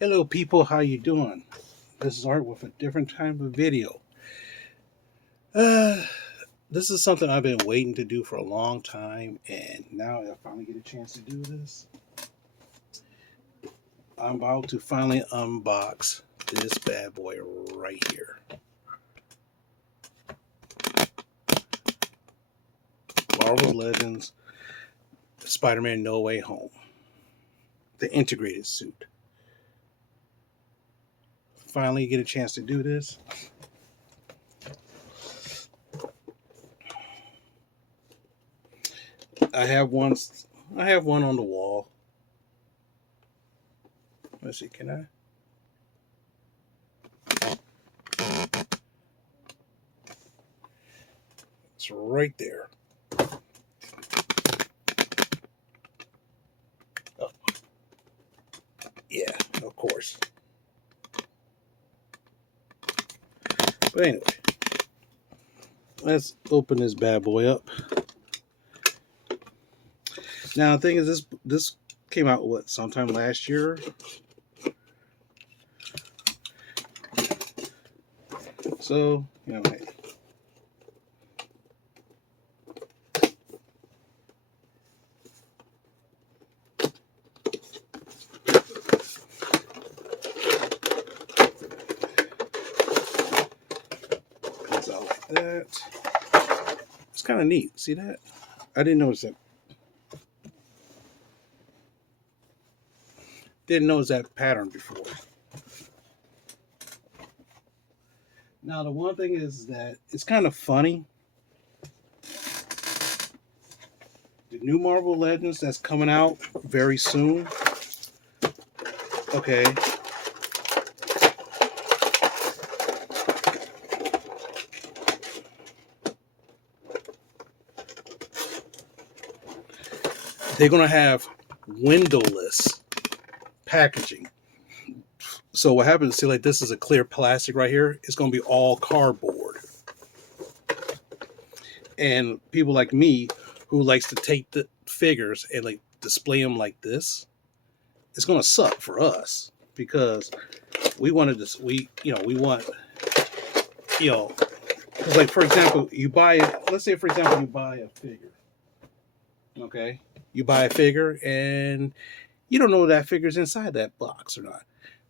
Hello people, how you doing? This is Art with a different type of video. Uh, this is something I've been waiting to do for a long time, and now I finally get a chance to do this. I'm about to finally unbox this bad boy right here. Marvel Legends Spider-Man No Way Home. The integrated suit. Finally get a chance to do this. I have one on the wall. Let's see, can I? It's right there. Oh, yeah, of course. But anyway, let's open this bad boy up. Now the thing is, this came out sometime last year. So hey. It's out like that. It's kind of neat. See that? I didn't notice that. Didn't notice that pattern before. Now the one thing is that it's kind of funny. The new Marvel Legends that's coming out very soon. Okay. They're gonna have windowless packaging. So what happens? See, like this is a clear plastic right here. It's gonna be all cardboard. And people like me who likes to take the figures and like display them like this, it's gonna suck for us because we wanted this. We want because like for example, you buy it. Let's say for example you buy a figure. Okay, you buy a figure and you don't know that figure's inside that box or not.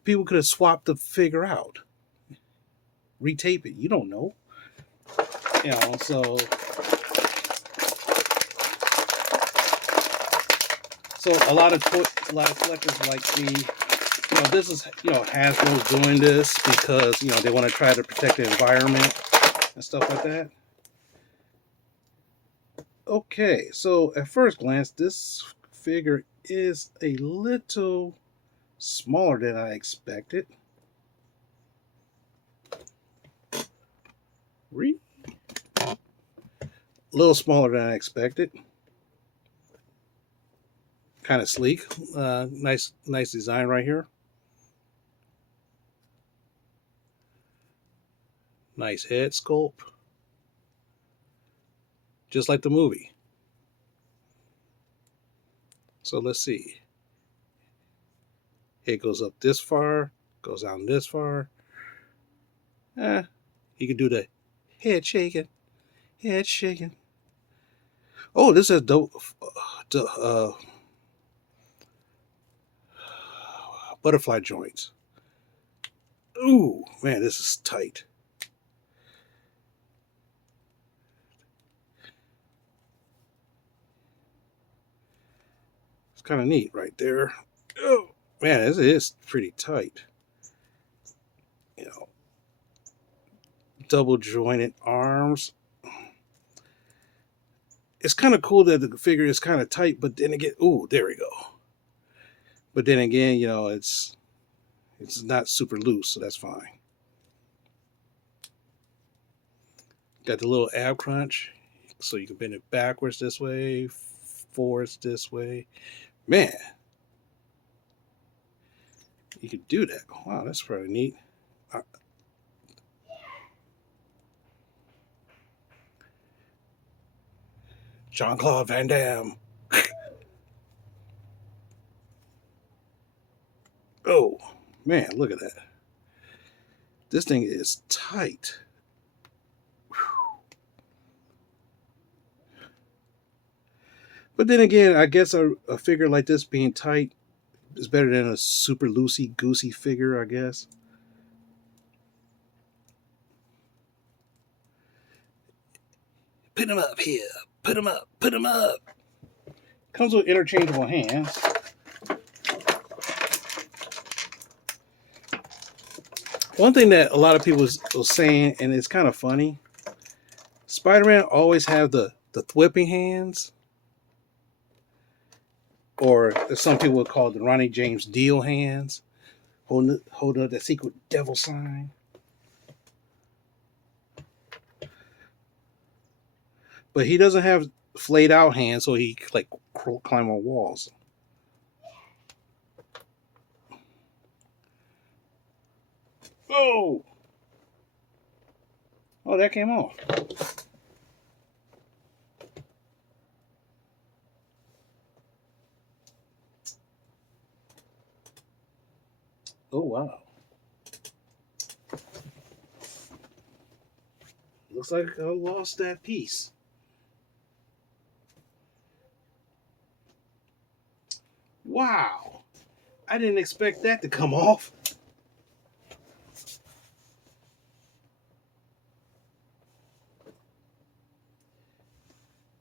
People could have swapped the figure out, retape it. You don't know. So a lot of collectors like me, this is Hasbro's doing this because they want to try to protect the environment and stuff like that. Okay, so at first glance, this figure is a little smaller than I expected. A little smaller than I expected. Kind of sleek. Nice design right here. Nice head sculpt. Just like the movie. So let's see. It goes up this far, goes down this far. You can do the head shaking. Head shaking. Oh, this has butterfly joints. Ooh, man, this is tight. It's kind of neat right there. Oh, man, this is pretty tight. Double jointed arms. It's kind of cool that the figure is kind of tight, but then again, ooh, there we go. But then again, it's not super loose, so that's fine. Got the little ab crunch, so you can bend it backwards this way, forwards this way. Man, you could do that. Wow, that's pretty neat. Jean-Claude Van Damme. Oh, Man, look at that. This thing is tight. But then again, I guess a figure like this being tight is better than a super loosey goosey figure, I guess. Put him up here. Put him up. Put him up. Comes with interchangeable hands. One thing that a lot of people was saying, and it's kind of funny, Spider-Man always have the whipping hands, or as some people would call it, the Ronnie James Dio hands, holding up that secret devil sign. But he doesn't have flayed out hands, so he like climb on walls. Oh, oh, that came off. Oh wow. Looks like I lost that piece. Wow. I didn't expect that to come off.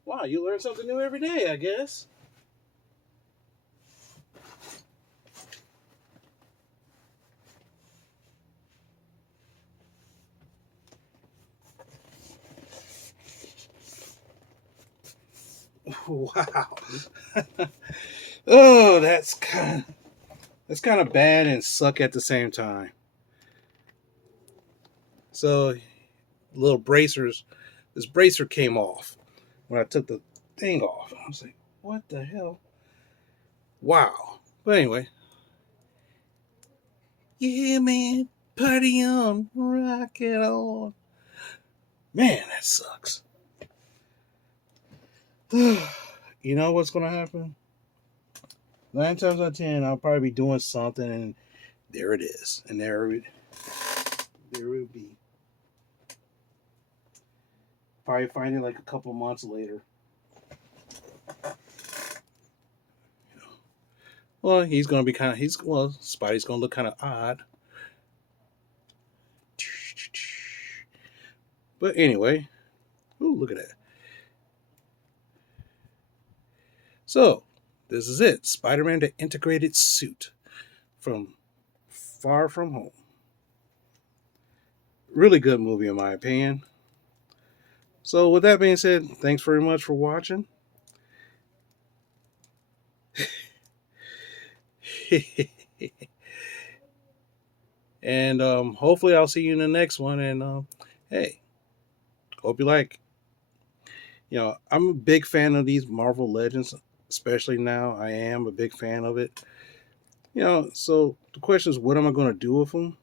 Wow, you learn something new every day, I guess. Wow. Oh, that's kind of bad and suck at the same time. So, little bracers, this bracer came off when I took the thing off. I was like, what the hell? Wow. But anyway, yeah, man, party on, rock it on. Man, that sucks. You know what's gonna happen? 9 times out of 10, I'll probably be doing something, and there it is, and there it will be. Probably find it like a couple months later. Well, he's gonna be Spidey's gonna look kind of odd. But anyway, ooh, look at that. So, this is it. Spider-Man the Integrated Suit from Far From Home. Really good movie in my opinion. So with that being said, thanks very much for watching. And hopefully I'll see you in the next one. And hey, hope you like. I'm a big fan of these Marvel Legends, especially now. I am a big fan of it. So the question is, what am I going to do with them?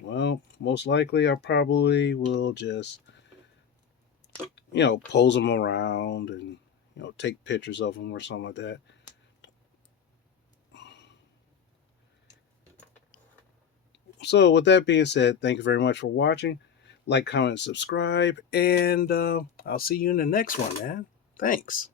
Well, most likely I probably will just, pose them around and, take pictures of them or something like that. So with that being said, thank you very much for watching. Like, comment, subscribe, and I'll see you in the next one, man. Thanks.